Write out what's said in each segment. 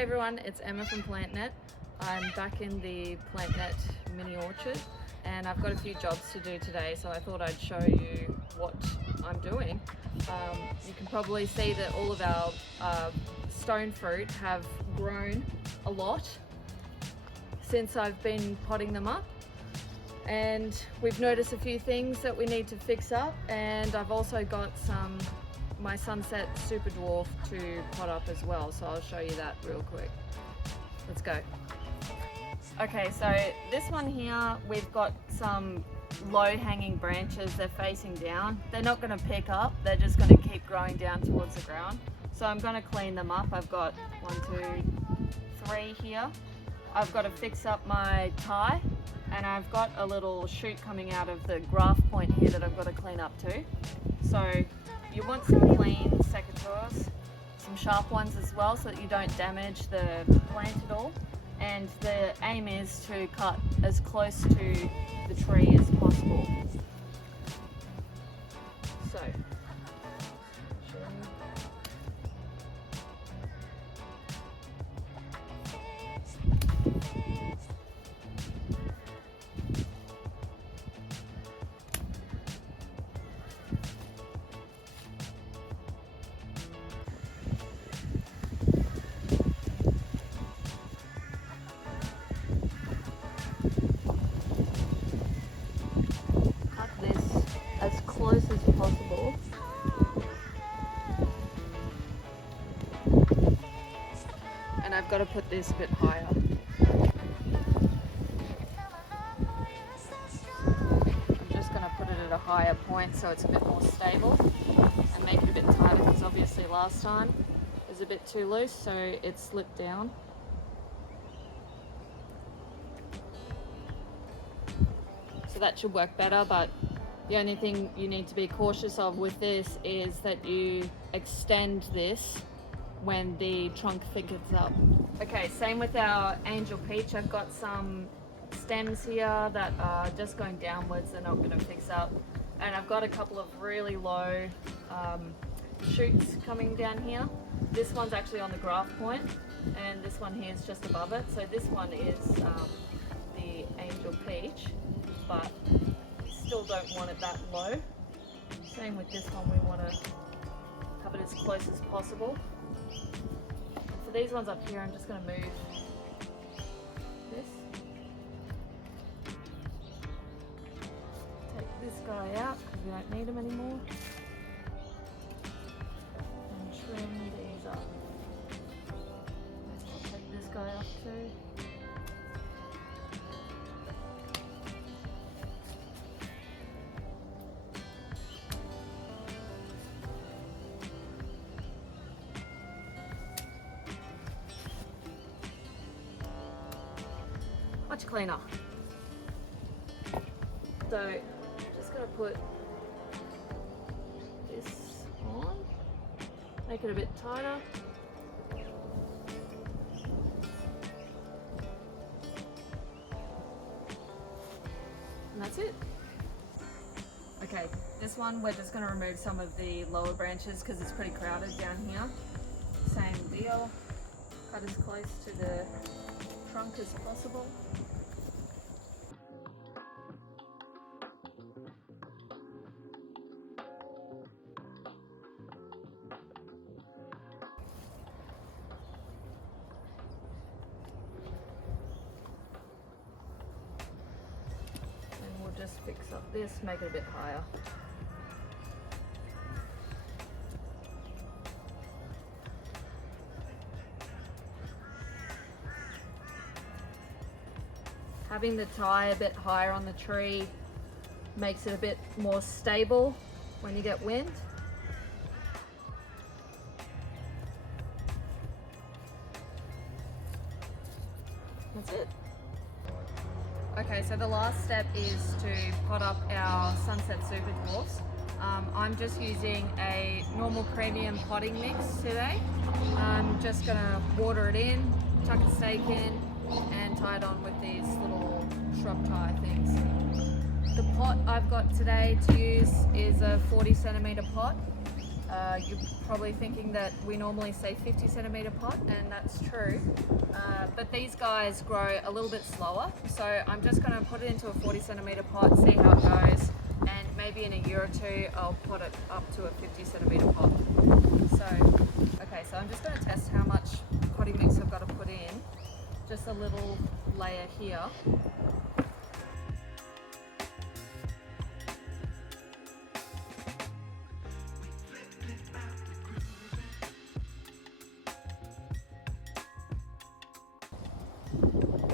Hey everyone, it's Emma from PlantNet. I'm back in the PlantNet mini orchard and I've got a few jobs to do today, so I thought I'd show you what I'm doing. You can probably see that all of our stone fruit have grown a lot since I've been potting them up, and we've noticed a few things that we need to fix up, and I've also got my Sunset Super Dwarf to pot up as well, so I'll show you that real quick. Let's go. Okay, so this one here, we've got some low hanging branches. They're facing down. They're not going to pick up, they're just going to keep growing down towards the ground. So I'm going to clean them up. I've got 1, 2, 3 here. I've got to fix up my tie, and I've got a little shoot coming out of the graft point here that I've got to clean up too. So you want some clean secateurs, some sharp ones as well, so that you don't damage the plant at all. And the aim is to cut as close to the tree as possible. So, as close as possible. And I've got to put this a bit higher. I'm just going to put it at a higher point so it's a bit more stable, and make it a bit tighter, because obviously last time it was a bit too loose, so it slipped down. So that should work better, but the only thing you need to be cautious of with this is that you extend this when the trunk thickens up. Okay, same with our angel peach. I've got some stems here that are just going downwards, they're not going to fix up. And I've got a couple of really low shoots coming down here. This one's actually on the graft point, and this one here is just above it. So this one is the angel peach, but still don't want it that low. Same with this one, we want to have it as close as possible. For these ones up here, I'm just going to move this. Take this guy out because we don't need him anymore. And trim these up. I'll take this guy up too. Much cleaner. So I'm just going to put this on, make it a bit tighter. And that's it. Okay, this one we're just going to remove some of the lower branches because it's pretty crowded down here. Same deal, cut as close to the trunk as possible. And we'll just fix up this, make it a bit higher. Having the tie a bit higher on the tree makes it a bit more stable when you get wind. That's it. Okay, so the last step is to pot up our Sunset Super Dwarfs. I'm just using a normal premium potting mix today. I'm just gonna water it in, chuck a stake in, and tie it on with these little shrub tie things. The pot I've got today to use is a 40 centimeter pot. You're probably thinking that we normally say 50 centimetre pot, and that's true. But these guys grow a little bit slower. So I'm just going to put it into a 40 centimetre pot, see how it goes. And maybe in a year or two, I'll put it up to a 50 centimetre pot. So, okay, so I'm just going to test how much potting mix I've got to put in. Just a little layer here.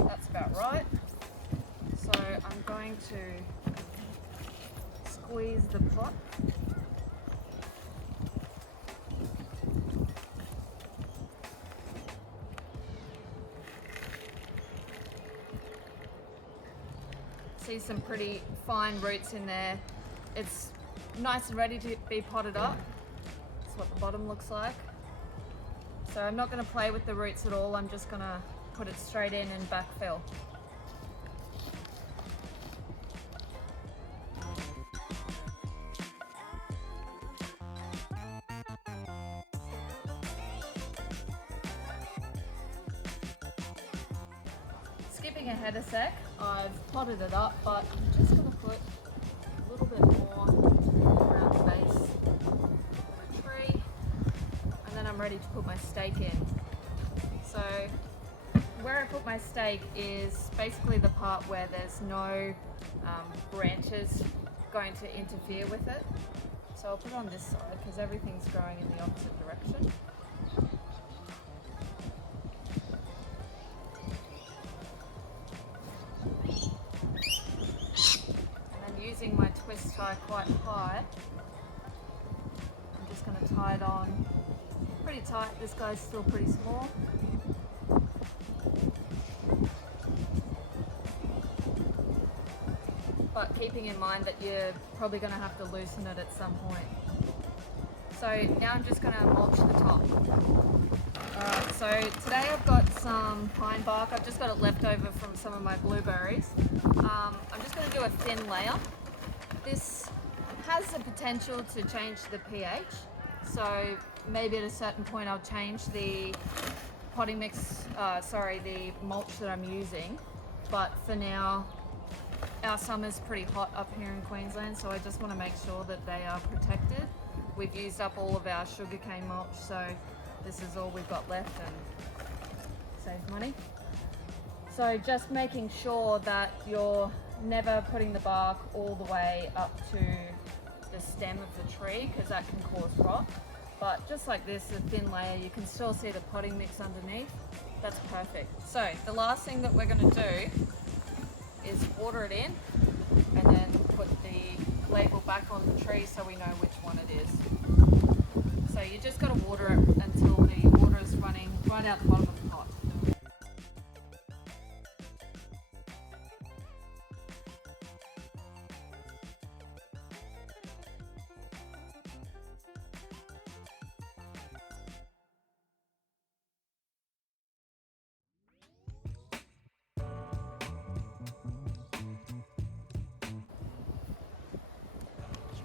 That's about right. So I'm going to squeeze the pot. See some pretty fine roots in there. It's nice and ready to be potted up. That's what the bottom looks like. So I'm not going to play with the roots at all. I'm just going to put it straight in and backfill. Skipping ahead a sec, I've potted it up, but I'm just going to put a little bit more around the base of the tree, and then I'm ready to put my stake in. So where I put my stake is basically the part where there's no branches going to interfere with it. So I'll put it on this side because everything's growing in the opposite direction. Using my twist tie quite high, I'm just going to tie it on pretty tight. This guy's still pretty small. But keeping in mind that you're probably going to have to loosen it at some point. So now I'm just going to mulch the top. So today I've got some pine bark. I've just got it left over from some of my blueberries. I'm just going to do a thin layer. This has the potential to change the pH, so maybe at a certain point I'll change the potting mix, the mulch that I'm using. But for now, our summer's pretty hot up here in Queensland, so I just want to make sure that they are protected. We've used up all of our sugarcane mulch, so this is all we've got left and saves money. So just making sure that you're never putting the bark all the way up to the stem of the tree, because that can cause rot. But just like this, a thin layer, you can still see the potting mix underneath. That's perfect. So the last thing that we're going to do is water it in and then put the label back on the tree so we know which one it is. So you just got to water it until the water is running right out the bottom of the pot.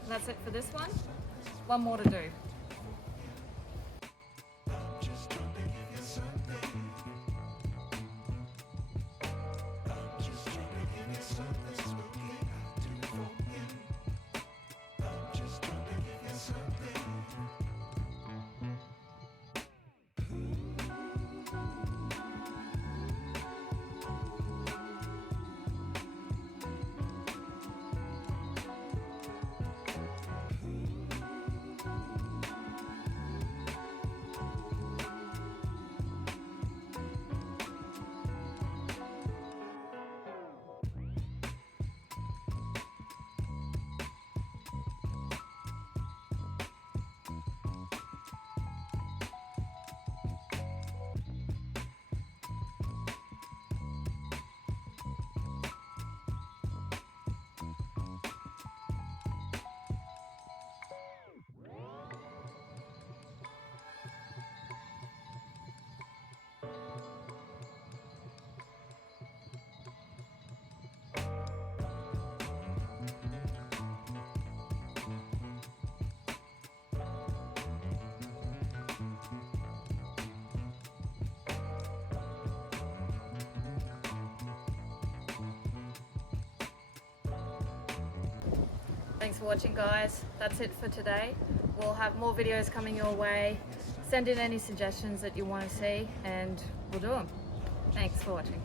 That's it for this one. One more to do. Thanks for watching, guys. That's it for today. We'll have more videos coming your way. Send in any suggestions that you want to see and we'll do them. Thanks for watching.